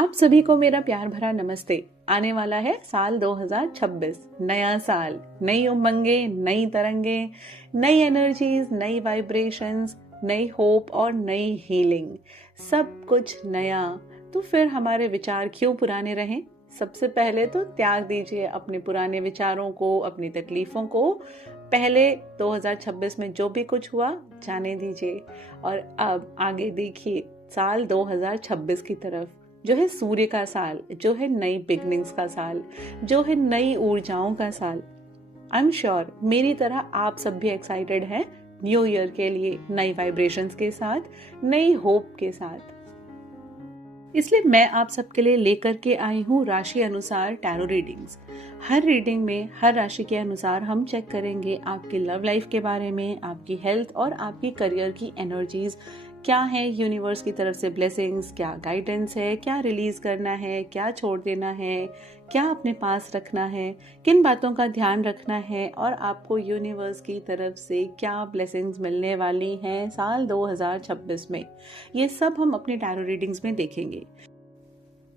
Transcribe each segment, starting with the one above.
आप सभी को मेरा प्यार भरा नमस्ते। आने वाला है साल 2026, नया साल, नई उमंगे, नई तरंगे, नई एनर्जीज, नई वाइब्रेशंस, नई होप और नई हीलिंग, सब कुछ नया। तो फिर हमारे विचार क्यों पुराने रहें? सबसे पहले तो त्याग दीजिए अपने पुराने विचारों को, अपनी तकलीफों को। पहले 2026 में जो भी कुछ हुआ जाने दीजिए और अब आगे देखिए साल 2026 की तरफ, जो है सूर्य का साल, जो है नई बिगनिंग्स का साल, जो है नई ऊर्जाओं का साल। आई एम श्योर मेरी तरह आप सब भी एक्साइटेड हैं न्यू ईयर के लिए, नई वाइब्रेशंस के साथ, नई होप के साथ। इसलिए मैं आप सबके लिए लेकर के आई हूँ राशि अनुसार टैरो रीडिंग्स। हर रीडिंग में हर राशि के अनुसार हम चेक करेंगे आपकी लव लाइफ के बारे में, आपकी हेल्थ और आपकी करियर की एनर्जीज क्या है, यूनिवर्स की तरफ से ब्लेसिंग्स, क्या गाइडेंस है, क्या रिलीज करना है, क्या छोड़ देना है, क्या अपने पास रखना है, किन बातों का ध्यान रखना है और आपको यूनिवर्स की तरफ से क्या ब्लेसिंग्स मिलने वाली हैं साल 2026 में। ये सब हम अपने टैरो रीडिंग्स में देखेंगे।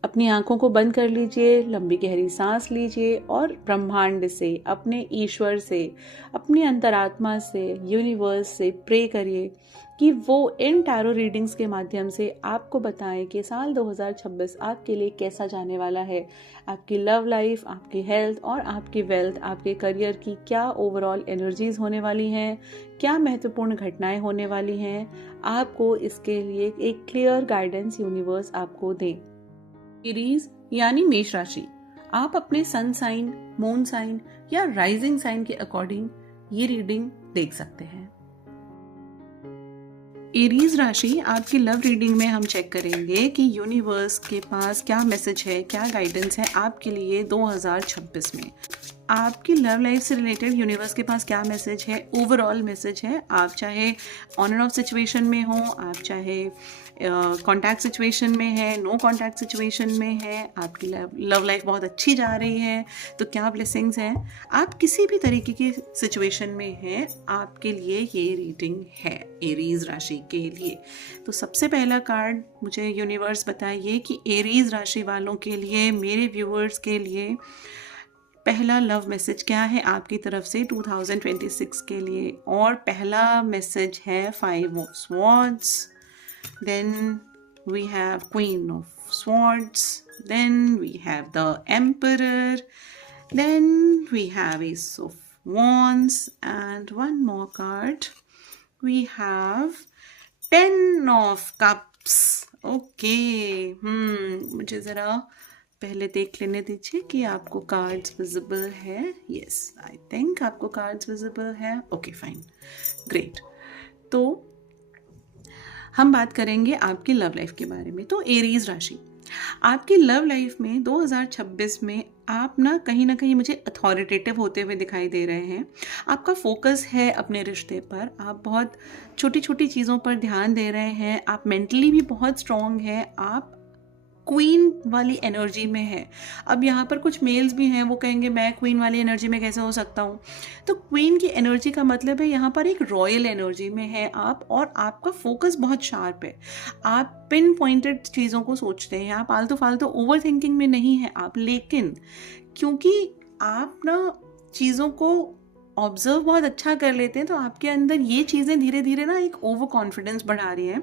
अपनी आंखों को बंद कर लीजिए, लंबी गहरी सांस लीजिए और ब्रह्मांड से, अपने ईश्वर से, अपनी अंतरात्मा से, यूनिवर्स से प्रे करिए कि वो इन टैरो रीडिंग्स के माध्यम से आपको बताएं कि साल 2026 आपके लिए कैसा जाने वाला है। आपकी लव लाइफ, आपकी हेल्थ और आपकी वेल्थ, आपके करियर की क्या ओवरऑल एनर्जीज होने वाली हैं, क्या महत्वपूर्ण घटनाएं होने वाली हैं। आपको इसके लिए एक क्लियर गाइडेंस यूनिवर्स आपको दे। एरीज यानी मेष राशि, आप अपने सन साइन, मून साइन या राइजिंग साइन के अकॉर्डिंग ये रीडिंग देख सकते हैं। एरीज राशि आपकी लव रीडिंग में हम चेक करेंगे कि यूनिवर्स के पास क्या मैसेज है, क्या गाइडेंस है आपके लिए 2026 में। आपकी लव लाइफ से रिलेटेड यूनिवर्स के पास क्या मैसेज है, ओवरऑल मैसेज है। आप चाहे ऑन एंड ऑफ सिचुएशन में हो, आप चाहे कॉन्टैक्ट सिचुएशन में है, नो कॉन्टैक्ट सिचुएशन में है, आपकी लव लाइफ बहुत अच्छी जा रही है तो क्या ब्लेसिंग्स हैं, आप किसी भी तरीके की सिचुएशन में हैं, आपके लिए ये रीडिंग है एरीज राशि के लिए। तो सबसे पहला कार्ड मुझे यूनिवर्स बताइए कि एरीज राशि वालों के लिए, मेरे व्यूअर्स के लिए पहला लव मैसेज क्या है आपकी तरफ से 2026 के लिए। और पहला मैसेज है 5 of swords, then we have Queen of Swords, then we have the Emperor, then we have Ace of Wands, and one more card we have 10 of Cups. Okay, मुझे ज़रा पहले देख लेने दीजिए कि आपको कार्ड्स विजिबल है। यस, आई थिंक आपको कार्ड्स विजिबल है। Okay fine, great. तो हम बात करेंगे आपकी लव लाइफ के बारे में। तो एरीज राशि, आपकी लव लाइफ में 2026 में आप ना कहीं मुझे अथॉरिटेटिव होते हुए दिखाई दे रहे हैं। आपका फोकस है अपने रिश्ते पर, आप बहुत छोटी छोटी चीज़ों पर ध्यान दे रहे हैं, आप मेंटली भी बहुत स्ट्रांग हैं, आप क्वीन वाली एनर्जी में है। अब यहाँ पर कुछ मेल्स भी हैं, वो कहेंगे मैं क्वीन वाली एनर्जी में कैसे हो सकता हूँ। तो क्वीन की एनर्जी का मतलब है यहाँ पर एक रॉयल एनर्जी में है आप, और आपका फोकस बहुत शार्प है। आप पिन पॉइंटेड चीज़ों को सोचते हैं, आप आलतू फालतू ओवर थिंकिंग में नहीं है आप। लेकिन क्योंकि आप ना चीज़ों को ऑब्जर्व बहुत अच्छा कर लेते हैं, तो आपके अंदर ये चीज़ें धीरे धीरे ना एक ओवर कॉन्फिडेंस बढ़ा रही हैं।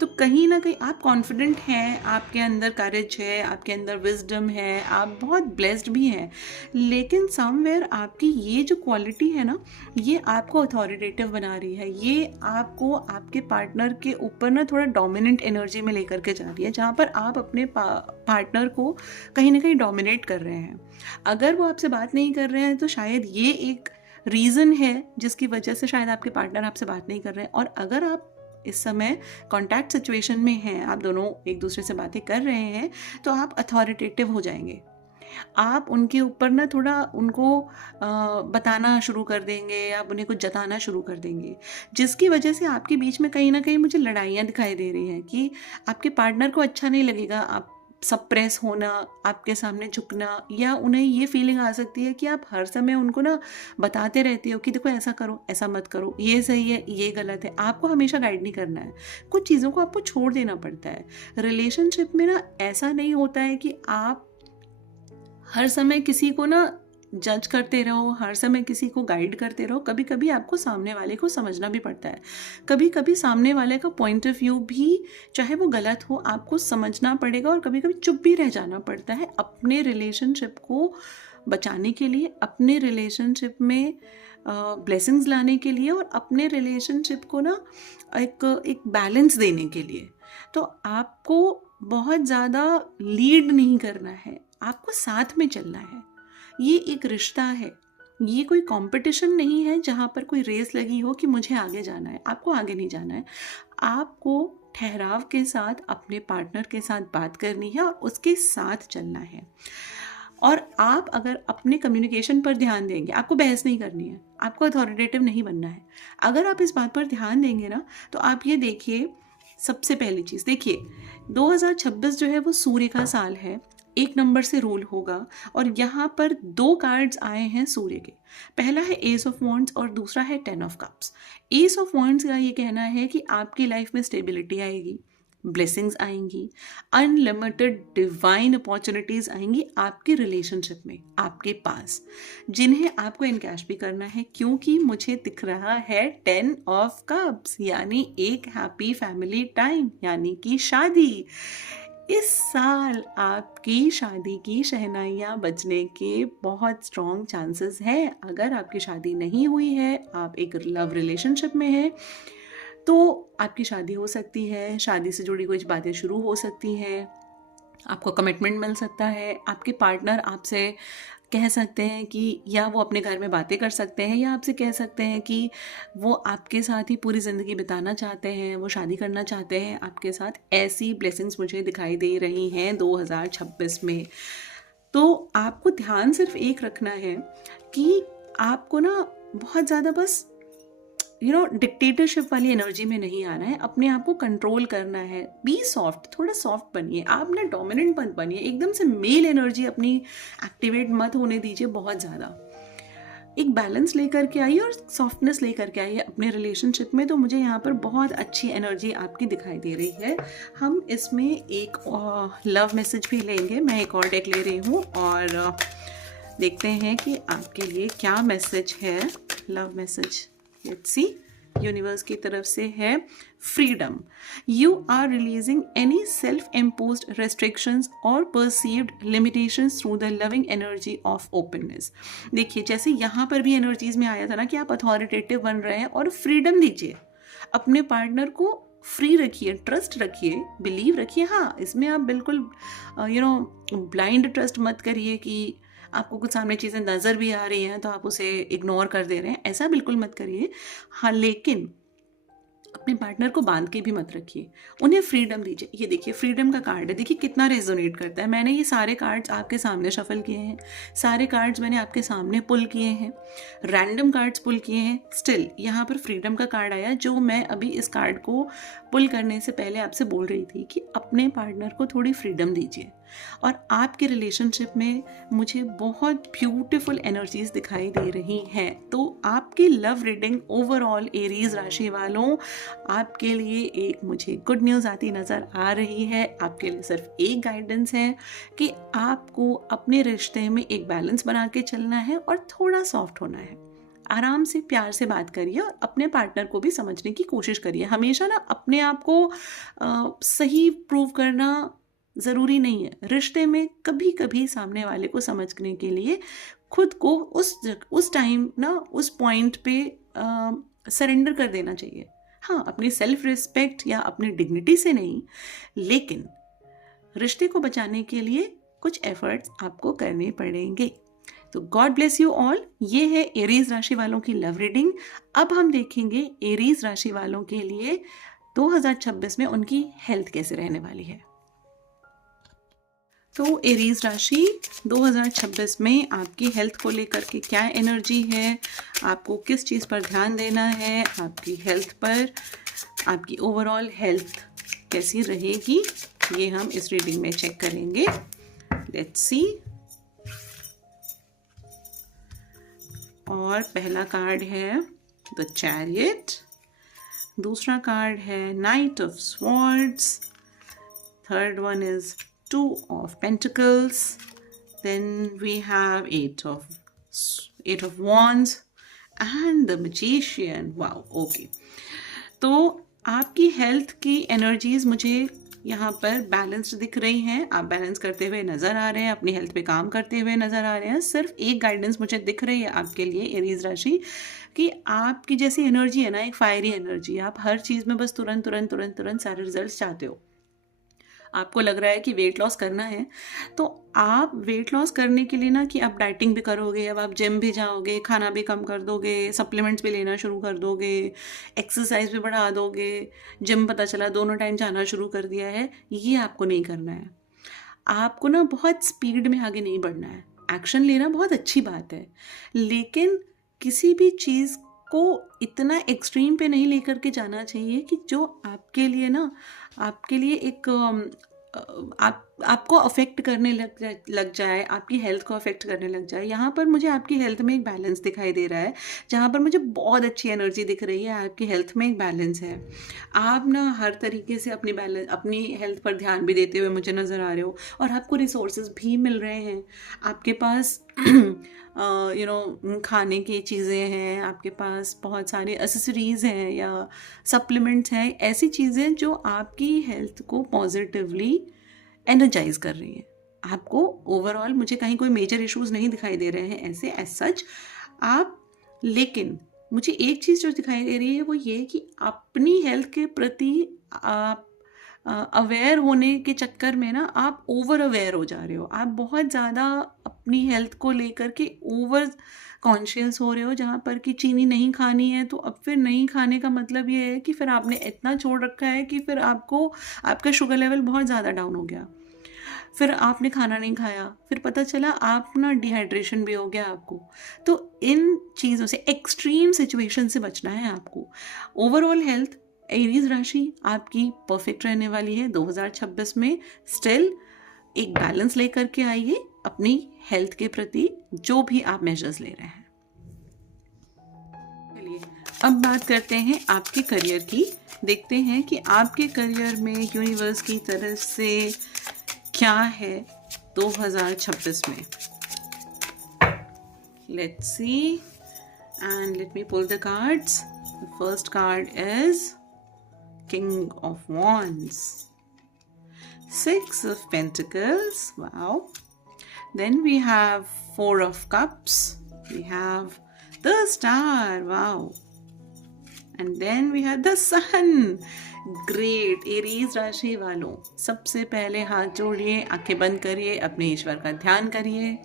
तो कहीं ना कहीं आप कॉन्फिडेंट हैं, आपके अंदर करेज है, आपके अंदर विजडम है, आप बहुत ब्लेस्ड भी हैं। लेकिन समवेयर आपकी ये जो क्वालिटी है ना, ये आपको अथॉरिटेटिव बना रही है। ये आपको आपके पार्टनर के ऊपर ना थोड़ा डोमिनेंट एनर्जी में लेकर के जा रही है, जहाँ पर आप अपने पार्टनर को कहीं ना कहीं डोमिनेट कर रहे हैं। अगर वो आपसे बात नहीं कर रहे हैं तो शायद ये एक रीज़न है जिसकी वजह से शायद आपके पार्टनर आपसे बात नहीं कर रहे हैं। और अगर आप इस समय कॉन्टैक्ट सिचुएशन में हैं, आप दोनों एक दूसरे से बातें कर रहे हैं, तो आप अथॉरिटेटिव हो जाएंगे। आप उनके ऊपर ना थोड़ा उनको बताना शुरू कर देंगे, आप उन्हें कुछ जताना शुरू कर देंगे, जिसकी वजह से आपके बीच में कहीं ना कहीं मुझे लड़ाइयाँ दिखाई दे रही हैं कि आपके पार्टनर को अच्छा नहीं लगेगा आप सप्रेस होना, आपके सामने झुकना, या उन्हें ये फीलिंग आ सकती है कि आप हर समय उनको ना बताते रहते हो कि देखो ऐसा करो, ऐसा मत करो, ये सही है, ये गलत है। आपको हमेशा गाइड नहीं करना है, कुछ चीज़ों को आपको छोड़ देना पड़ता है। रिलेशनशिप में ना ऐसा नहीं होता है कि आप हर समय किसी को ना जज करते रहो, हर समय किसी को गाइड करते रहो। कभी कभी आपको सामने वाले को समझना भी पड़ता है, कभी कभी सामने वाले का पॉइंट ऑफ व्यू भी चाहे वो गलत हो आपको समझना पड़ेगा, और कभी कभी चुप भी रह जाना पड़ता है अपने रिलेशनशिप को बचाने के लिए, अपने रिलेशनशिप में ब्लेसिंग्स लाने के लिए, और अपने रिलेशनशिप को ना एक बैलेंस देने के लिए। तो आपको बहुत ज़्यादा लीड नहीं करना है, आपको साथ में चलना है। ये एक रिश्ता है, ये कोई कंपटीशन नहीं है जहाँ पर कोई रेस लगी हो कि मुझे आगे जाना है। आपको आगे नहीं जाना है, आपको ठहराव के साथ अपने पार्टनर के साथ बात करनी है और उसके साथ चलना है। और आप अगर अपने कम्युनिकेशन पर ध्यान देंगे, आपको बहस नहीं करनी है, आपको अथॉरिटेटिव नहीं बनना है। अगर आप इस बात पर ध्यान देंगे ना, तो आप ये देखिए, सबसे पहली चीज़ देखिए, 2026 जो है वो सूर्य का साल है, 1 नंबर से रूल होगा, और यहाँ पर 2 कार्ड्स आए हैं सूर्य के। पहला है एस ऑफ वॉन्ड्स और दूसरा है 10 of cups. S of wands का ये कहना है कि आपकी लाइफ में स्टेबिलिटी आएगी, ब्लेसिंग्स आएंगी, अनलिमिटेड डिवाइन अपॉर्चुनिटीज़ आएंगी आपके रिलेशनशिप में, आपके पास, जिन्हें आपको इनकैश भी करना है, क्योंकि मुझे दिख रहा है 10 ऑफ कप्स, यानी एक हैप्पी फैमिली टाइम, यानी कि शादी। इस साल आपकी शादी की शहनाइयाँ बजने के बहुत स्ट्रॉन्ग चांसेस हैं। अगर आपकी शादी नहीं हुई है, आप एक लव रिलेशनशिप में हैं, तो आपकी शादी हो सकती है, शादी से जुड़ी कुछ बातें शुरू हो सकती हैं, आपको कमिटमेंट मिल सकता है, आपके पार्टनर आपसे कह सकते हैं कि, या वो अपने घर में बातें कर सकते हैं, या आपसे कह सकते हैं कि वो आपके साथ ही पूरी ज़िंदगी बिताना चाहते हैं, वो शादी करना चाहते हैं आपके साथ। ऐसी ब्लेसिंग्स मुझे दिखाई दे रही हैं 2026 में। तो आपको ध्यान सिर्फ एक रखना है कि आपको ना बहुत ज़्यादा बस डिक्टेटरशिप वाली एनर्जी में नहीं आना है, अपने आप को कंट्रोल करना है। बी सॉफ्ट, थोड़ा सॉफ्ट बनिए, आप ना डोमिनेंट मत बनिए, एकदम से मेल एनर्जी अपनी एक्टिवेट मत होने दीजिए बहुत ज़्यादा। एक बैलेंस लेकर के आइए और सॉफ्टनेस लेकर के आइए अपने रिलेशनशिप में। तो मुझे यहाँ पर बहुत अच्छी एनर्जी आपकी दिखाई दे रही है। हम इसमें एक लव मैसेज भी लेंगे, मैं एक और डेक ले रही हूँ और देखते हैं कि आपके लिए क्या मैसेज है। Love message, let's see, universe की तरफ से है freedom. You are releasing any self imposed restrictions और perceived limitations through the loving energy of openness. देखिए, जैसे यहाँ पर भी एनर्जीज में आया था ना कि आप अथॉरिटेटिव बन रहे हैं, और फ्रीडम दीजिए अपने पार्टनर को, फ्री रखिए, ट्रस्ट रखिए, बिलीव रखिए। हाँ, इसमें आप बिल्कुल ब्लाइंड ट्रस्ट मत करिए कि आपको कुछ सामने चीज़ें नज़र भी आ रही हैं तो आप उसे इग्नोर कर दे रहे हैं, ऐसा बिल्कुल मत करिए। हाँ, लेकिन अपने पार्टनर को बांध के भी मत रखिए, उन्हें फ्रीडम दीजिए। ये देखिए, फ्रीडम का कार्ड है, देखिए कितना रेजोनेट करता है। मैंने ये सारे कार्ड्स आपके सामने शफल किए हैं, सारे कार्ड्स मैंने आपके सामने पुल किए हैं, रैंडम कार्ड्स पुल किए हैं, स्टिल यहाँ पर फ्रीडम का कार्ड आया, जो मैं अभी इस कार्ड को पुल करने से पहले आपसे बोल रही थी कि अपने पार्टनर को थोड़ी फ्रीडम दीजिए। और आपके रिलेशनशिप में मुझे बहुत ब्यूटीफुल एनर्जीज दिखाई दे रही हैं। तो आपकी लव रीडिंग ओवरऑल एरीज राशि वालों, आपके लिए एक मुझे गुड न्यूज़ आती नज़र आ रही है। आपके लिए सिर्फ एक गाइडेंस है कि आपको अपने रिश्ते में एक बैलेंस बना के चलना है और थोड़ा सॉफ्ट होना है। आराम से, प्यार से बात करिए और अपने पार्टनर को भी समझने की कोशिश करिए। हमेशा ना अपने आप को सही प्रूव करना ज़रूरी नहीं है। रिश्ते में कभी कभी सामने वाले को समझने के लिए खुद को उस टाइम ना उस पॉइंट पे सरेंडर कर देना चाहिए। हाँ, अपनी सेल्फ रिस्पेक्ट या अपनी डिग्निटी से नहीं, लेकिन रिश्ते को बचाने के लिए कुछ एफर्ट्स आपको करने पड़ेंगे। तो गॉड ब्लेस यू ऑल। ये है एरीज राशि वालों की लव रीडिंग। अब हम देखेंगे एरीज राशि वालों के लिए 2026 में उनकी हेल्थ कैसे रहने वाली है। तो एरीज राशि 2026 में आपकी हेल्थ को लेकर के क्या एनर्जी है, आपको किस चीज़ पर ध्यान देना है, आपकी हेल्थ पर, आपकी ओवरऑल हेल्थ कैसी रहेगी, ये हम इस रीडिंग में चेक करेंगे। Let's see. और पहला कार्ड है द चैरियट, दूसरा कार्ड है night of swords, third one is 2 of Pentacles, then we have 8 of Wands and the Magician. Wow, okay. तो आपकी हेल्थ की एनर्जीज मुझे यहाँ पर बैलेंस्ड दिख रही हैं। आप बैलेंस करते हुए नज़र आ रहे हैं, अपनी हेल्थ पे काम करते हुए नज़र आ रहे हैं। सिर्फ एक गाइडेंस मुझे दिख रही है आपके लिए एरीज राशि, कि आपकी जैसी एनर्जी है ना, एक फायरी एनर्जी, आप हर चीज़ में बस तुरंत तुरंत तुरंत तुरंत सारे रिजल्ट्स चाहते हो। आपको लग रहा है कि वेट लॉस करना है, तो आप वेट लॉस करने के लिए ना कि आप डाइटिंग भी करोगे, अब आप जिम भी जाओगे, खाना भी कम कर दोगे, सप्लीमेंट्स भी लेना शुरू कर दोगे, एक्सरसाइज भी बढ़ा दोगे, जिम पता चला दोनों टाइम जाना शुरू कर दिया है, ये आपको नहीं करना है। आपको ना बहुत स्पीड में आगे नहीं बढ़ना है। एक्शन लेना बहुत अच्छी बात है, लेकिन किसी भी चीज़ को इतना एक्सट्रीम पे नहीं लेकर के जाना चाहिए कि जो आपके लिए ना, आपके लिए एक आपको अफेक्ट करने लग जाए, आपकी हेल्थ को अफेक्ट करने लग जाए। यहाँ पर मुझे आपकी हेल्थ में एक बैलेंस दिखाई दे रहा है, जहाँ पर मुझे बहुत अच्छी एनर्जी दिख रही है। आपकी हेल्थ में एक बैलेंस है, आप ना हर तरीके से अपनी हेल्थ पर ध्यान भी देते हुए मुझे नज़र आ रहे हो, और आपको रिसोर्सेज भी मिल रहे हैं। आपके पास खाने की चीज़ें हैं, आपके पास बहुत सारे एसेसरीज़ हैं या सप्लीमेंट्स हैं, ऐसी चीज़ें जो आपकी हेल्थ को पॉजिटिवली एनर्जाइज कर रही हैं। आपको ओवरऑल मुझे कहीं कोई मेजर इश्यूज़ नहीं दिखाई दे रहे हैं ऐसे एज सच आप, लेकिन मुझे एक चीज़ जो दिखाई दे रही है वो ये कि अपनी हेल्थ के प्रति आप अवेयर होने के चक्कर में ना आप ओवर अवेयर हो जा रहे हो। आप बहुत ज़्यादा अपनी हेल्थ को लेकर के ओवर कॉन्शियस हो रहे हो, जहाँ पर कि चीनी नहीं खानी है तो अब फिर नहीं खाने का मतलब ये है कि फिर आपने इतना छोड़ रखा है कि फिर आपका शुगर लेवल बहुत ज़्यादा डाउन हो गया, फिर आपने खाना नहीं खाया, फिर पता चला आप ना डिहाइड्रेशन भी हो गया आपको। तो इन चीज़ों से, एक्सट्रीम सिचुएशन से बचना है आपको। ओवरऑल हेल्थ एरीज राशि आपकी परफेक्ट रहने वाली है 2026 में। स्टिल एक बैलेंस लेकर के आइए अपनी हेल्थ के प्रति, जो भी आप मेजर्स ले रहे हैं। चलिए अब बात करते हैं आपके करियर की। देखते हैं कि आपके करियर में यूनिवर्स की तरफ से क्या है 2026 में। Let's see and let me pull the cards. The first card is King of Wands, 6 of Pentacles, wow. Then we have 4 of Cups, we have the Star, wow. And then we have the Sun, great. Aries राशि वालों, सबसे पहले हाथ जोड़िए, आंखें बंद करिए, अपने ईश्वर का ध्यान करिए।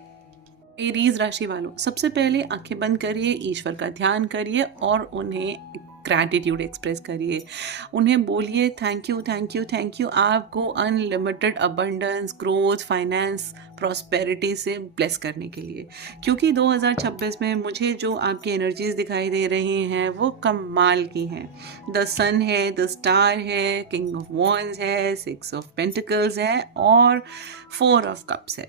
एरीज राशि वालों, सबसे पहले आंखें बंद करिए, ईश्वर का ध्यान करिए और उन्हें ग्रैटिट्यूड एक्सप्रेस करिए। उन्हें बोलिए thank you thank you thank you, आपको unlimited abundance, growth, finance, prosperity से ब्लेस करने के लिए। क्योंकि 2026 में मुझे जो आपकी एनर्जीज दिखाई दे रही हैं वो कमाल की हैं। द सन है, द स्टार है, किंग ऑफ वॉन्ड्स है, 6 ऑफ पेंटिकल्स है और 4 ऑफ कप्स है।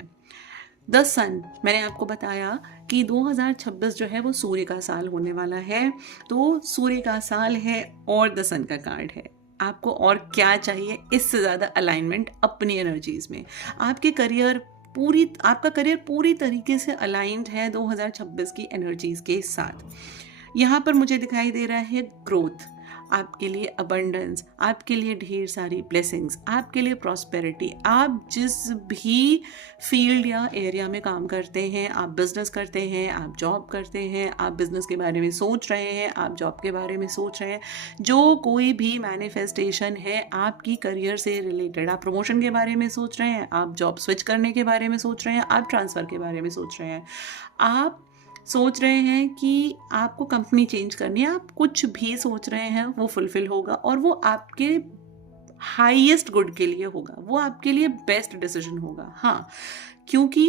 द सन, मैंने आपको बताया कि 2026 जो है वो सूर्य का साल होने वाला है, तो सूर्य का साल है और द सन का कार्ड है। आपको और क्या चाहिए इससे ज़्यादा अलाइनमेंट अपनी एनर्जीज में। आपका करियर पूरी तरीके से अलाइंड है 2026 की एनर्जीज के साथ। यहाँ पर मुझे दिखाई दे रहा है ग्रोथ, आपके लिए अबंडेंस, आपके लिए ढेर सारी ब्लेसिंग्स, आपके लिए प्रॉस्पेरिटी। आप जिस भी फील्ड या एरिया में काम करते हैं, आप बिजनेस करते हैं, आप जॉब करते हैं, आप बिजनेस के बारे में सोच रहे हैं, आप जॉब के बारे में सोच रहे हैं, जो कोई भी मैनिफेस्टेशन है आपकी करियर से रिलेटेड, आप प्रमोशन के बारे में सोच रहे हैं, आप जॉब स्विच करने के बारे में सोच रहे हैं, आप ट्रांसफ़र के बारे में सोच रहे हैं, आप सोच रहे हैं कि आपको कंपनी चेंज करनी है, आप कुछ भी सोच रहे हैं वो फुलफिल होगा और वो आपके हाईएस्ट गुड के लिए होगा, वो आपके लिए बेस्ट डिसीजन होगा। हाँ, क्योंकि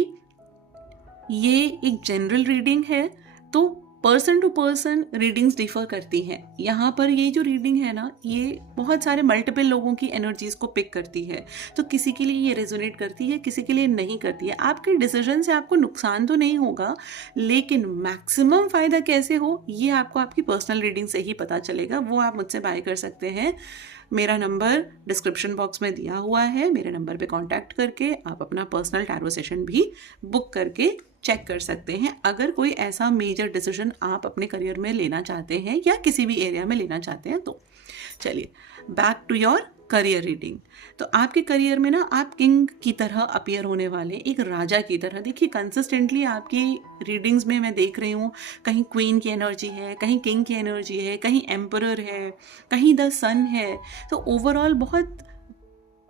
ये एक जनरल रीडिंग है तो person to person readings differ करती हैं। यहाँ पर ये जो रीडिंग है ना, ये बहुत सारे मल्टीपल लोगों की एनर्जीज को पिक करती है। तो किसी के लिए ये रेजोनेट करती है, किसी के लिए नहीं करती है। आपके डिसीजन से आपको नुकसान तो नहीं होगा, लेकिन मैक्सिमम फ़ायदा कैसे हो ये आपको आपकी पर्सनल रीडिंग से ही पता चलेगा। वो आप मुझसे बाय कर सकते हैं। मेरा नंबर डिस्क्रिप्शन बॉक्स में दिया हुआ है। मेरे नंबर पे कांटेक्ट करके आप अपना पर्सनल टैरो सेशन भी बुक करके चेक कर सकते हैं, अगर कोई ऐसा मेजर डिसीजन आप अपने करियर में लेना चाहते हैं या किसी भी एरिया में लेना चाहते हैं तो। चलिए back to your career reading. तो आपके करियर में ना आप किंग की तरह अपीयर होने वाले, एक राजा की तरह। देखिए कंसिस्टेंटली आपकी रीडिंग्स में मैं देख रही हूँ, कहीं क्वीन की एनर्जी है, कहीं किंग की एनर्जी है, कहीं एम्परर है, कहीं द सन है। तो ओवरऑल बहुत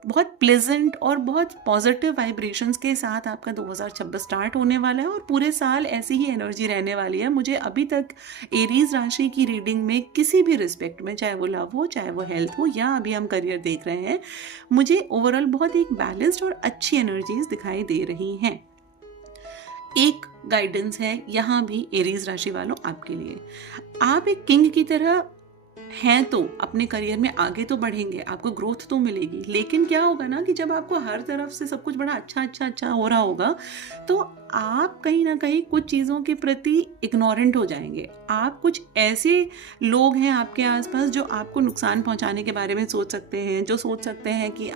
बहुत प्लेजेंट और बहुत पॉजिटिव वाइब्रेशंस के साथ आपका 2026 स्टार्ट होने वाला है और पूरे साल ऐसी ही एनर्जी रहने वाली है। मुझे अभी तक एरीज राशि की रीडिंग में किसी भी रिस्पेक्ट में, चाहे वो लव हो, चाहे वो हेल्थ हो, या अभी हम करियर देख रहे हैं, मुझे ओवरऑल बहुत एक बैलेंस्ड और अच्छी एनर्जीज दिखाई दे रही हैं। एक गाइडेंस है यहाँ भी एरीज राशि वालों आपके लिए। आप एक किंग की तरह हैं तो अपने करियर में आगे तो बढ़ेंगे, आपको ग्रोथ तो मिलेगी, लेकिन क्या होगा ना कि जब आपको हर तरफ से सब कुछ बड़ा अच्छा हो रहा होगा तो आप कहीं ना कहीं कुछ चीज़ों के प्रति इग्नोरेंट हो जाएंगे। आप कुछ ऐसे लोग हैं आपके आसपास जो आपको नुकसान पहुंचाने के बारे में सोच सकते हैं, जो सोच सकते हैं कि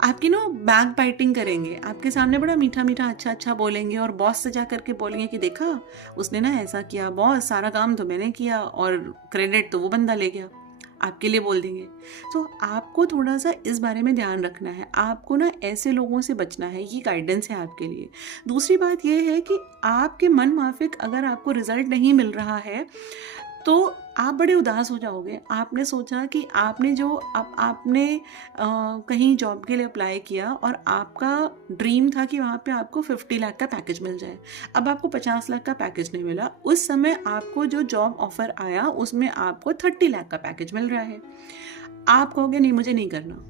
आपकी नो बैक बाइटिंग करेंगे, आपके सामने बड़ा मीठा अच्छा बोलेंगे और बॉस से जा करके बोलेंगे कि देखा उसने ना ऐसा किया, बॉस सारा काम तो मैंने किया और क्रेडिट तो वो बंदा ले गया, आपके लिए बोल देंगे। तो आपको थोड़ा सा इस बारे में ध्यान रखना है, आपको ना ऐसे लोगों से बचना है। ये गाइडेंस है आपके लिए। दूसरी बात यह है कि आपके मन माफिक अगर आपको रिजल्ट नहीं मिल रहा है तो आप बड़े उदास हो जाओगे। आपने सोचा कि आपने कहीं जॉब के लिए अप्लाई किया और आपका ड्रीम था कि वहाँ पे आपको 50 लाख का पैकेज मिल जाए। अब आपको 50 लाख का पैकेज नहीं मिला। उस समय आपको जो जॉब ऑफर आया उसमें आपको 30 लाख का पैकेज मिल रहा है। आप कहोगे नहीं, मुझे नहीं करना,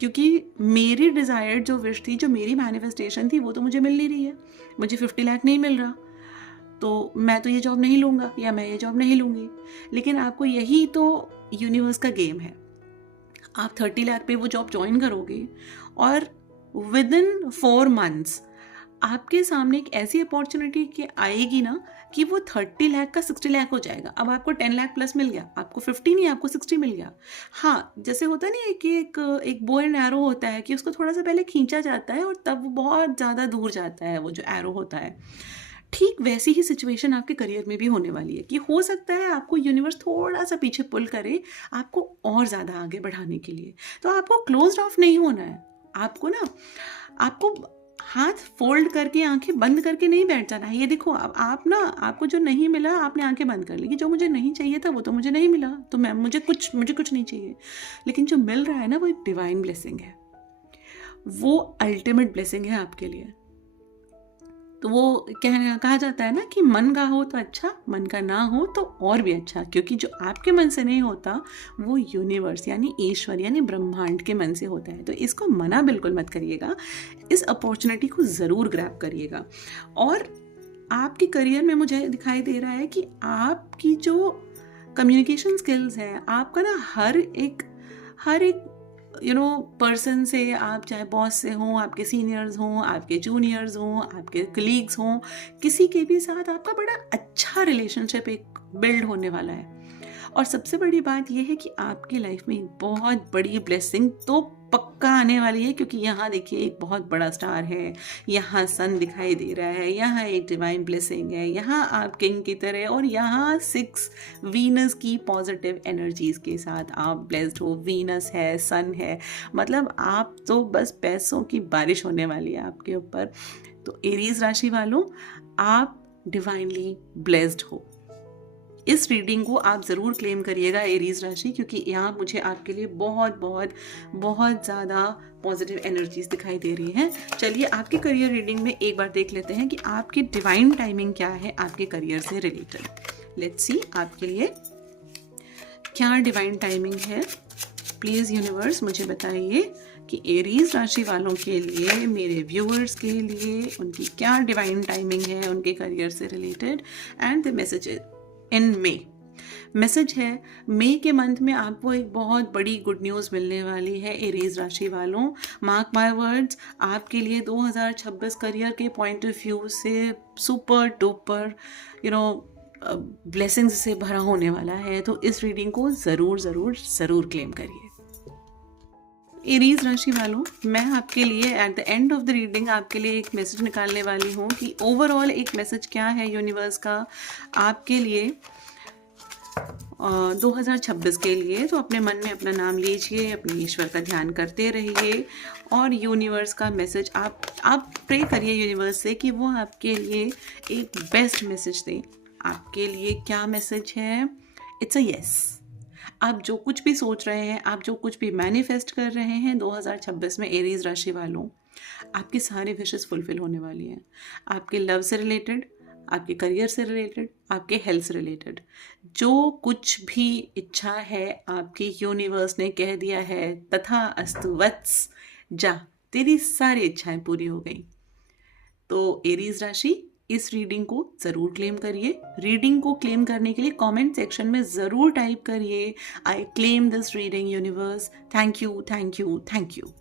क्योंकि मेरी डिज़ायर्ड जो विश थी, जो मेरी मैनिफेस्टेशन थी, वो तो मुझे मिल नहीं रही है। मुझे 50 लाख नहीं मिल रहा, तो मैं तो ये जॉब नहीं लूँगा या मैं ये जॉब नहीं लूँगी। लेकिन आपको यही तो यूनिवर्स का गेम है। आप 30 लाख पे वो जॉब ज्वाइन करोगे और विद इन 4 मंथ्स आपके सामने एक ऐसी अपॉर्चुनिटी आएगी ना कि वो 30 लाख का 60 लाख हो जाएगा। अब आपको 10 लाख प्लस मिल गया, आपको 50 नहीं, आपको 60 मिल गया। हाँ, जैसे होता नहीं है कि एक बो एंड एरो होता है कि उसको थोड़ा सा पहले खींचा जाता है और तब वो बहुत ज़्यादा दूर जाता है, वो जो एरो होता है। ठीक वैसी ही सिचुएशन आपके करियर में भी होने वाली है कि हो सकता है आपको यूनिवर्स थोड़ा सा पीछे पुल करे आपको और ज़्यादा आगे बढ़ाने के लिए। तो आपको क्लोज्ड ऑफ नहीं होना है। आपको हाथ फोल्ड करके आंखें बंद करके नहीं बैठ जाना है। ये देखो, आपको जो नहीं मिला आपने आंखें बंद कर ली कि जो मुझे नहीं चाहिए था वो तो मुझे नहीं मिला, तो मुझे कुछ नहीं चाहिए। लेकिन जो मिल रहा है ना वो एक डिवाइन ब्लेसिंग है, वो अल्टीमेट ब्लेसिंग है आपके लिए। तो वो कहा जाता है ना कि मन का हो तो अच्छा, मन का ना हो तो और भी अच्छा, क्योंकि जो आपके मन से नहीं होता वो यूनिवर्स यानी ईश्वर यानी ब्रह्मांड के मन से होता है। तो इसको मना बिल्कुल मत करिएगा, इस अपॉर्चुनिटी को ज़रूर ग्रैब करिएगा। और आपके करियर में मुझे दिखाई दे रहा है कि आपकी जो कम्युनिकेशन स्किल्स हैं, आपका ना हर एक पर्सन से, आप चाहे बॉस से हों, आपके सीनियर्स हों, आपके जूनियर्स हों, आपके कलीग्स हों, किसी के भी साथ आपका बड़ा अच्छा रिलेशनशिप एक बिल्ड होने वाला है। और सबसे बड़ी बात यह है कि आपकी लाइफ में बहुत बड़ी ब्लेसिंग तो पक्का आने वाली है, क्योंकि यहाँ देखिए एक बहुत बड़ा स्टार है, यहाँ सन दिखाई दे रहा है, यहाँ एक डिवाइन ब्लेसिंग है, यहाँ आप किंग की तरह, और यहाँ 6 वीनस की पॉजिटिव एनर्जीज के साथ आप ब्लेस्ड हो। वीनस है, सन है, मतलब आप तो बस पैसों की बारिश होने वाली है आपके ऊपर। तो एरीज राशि वालों, आप डिवाइनली ब्लेस्ड हो। इस रीडिंग को आप ज़रूर क्लेम करिएगा एरीज राशि, क्योंकि यहाँ मुझे आपके लिए बहुत बहुत बहुत ज़्यादा पॉजिटिव एनर्जीज दिखाई दे रही हैं। चलिए आपकी करियर रीडिंग में एक बार देख लेते हैं कि आपकी डिवाइन टाइमिंग क्या है आपके करियर से रिलेटेड। लेट्स सी आपके लिए क्या डिवाइन टाइमिंग है। प्लीज़ यूनिवर्स मुझे बताइए कि एरीज राशि वालों के लिए, मेरे व्यूअर्स के लिए, उनकी क्या डिवाइन टाइमिंग है उनके करियर से related. And the message in may, message है मई के मंथ में आपको एक बहुत बड़ी गुड न्यूज़ मिलने वाली है एरीज राशि वालों। मार्क माय वर्ड्स, आपके लिए 2026 करियर के पॉइंट ऑफ व्यू से सुपर डुपर ब्लेसिंग्स से भरा होने वाला है। तो इस रीडिंग को ज़रूर ज़रूर ज़रूर क्लेम करिए। एरीज राशि वालों, मैं आपके लिए at the end of the reading आपके लिए एक मैसेज निकालने वाली हूँ कि ओवरऑल एक मैसेज क्या है यूनिवर्स का आपके लिए 2026 के लिए। तो अपने मन में अपना नाम लीजिए, अपने ईश्वर का ध्यान करते रहिए और यूनिवर्स का मैसेज आप प्रे करिए यूनिवर्स से कि वो आपके लिए एक बेस्ट मैसेज दें। आपके लिए क्या मैसेज है? It's a yes. आप जो कुछ भी सोच रहे हैं, आप जो कुछ भी मैनिफेस्ट कर रहे हैं 2026 में एरीज राशि वालों, आपके सारे विशेस फुलफिल होने वाली हैं। आपके लव से रिलेटेड, आपके करियर से रिलेटेड, आपके हेल्थ से रिलेटेड, जो कुछ भी इच्छा है आपकी यूनिवर्स ने कह दिया है तथा अस्तु वत्स, जा तेरी सारी इच्छाएं पूरी हो गई। तो एरीज राशि, इस रीडिंग को ज़रूर क्लेम करिए। रीडिंग को क्लेम करने के लिए कमेंट सेक्शन में ज़रूर टाइप करिए, I claim this reading universe, thank you thank you thank you.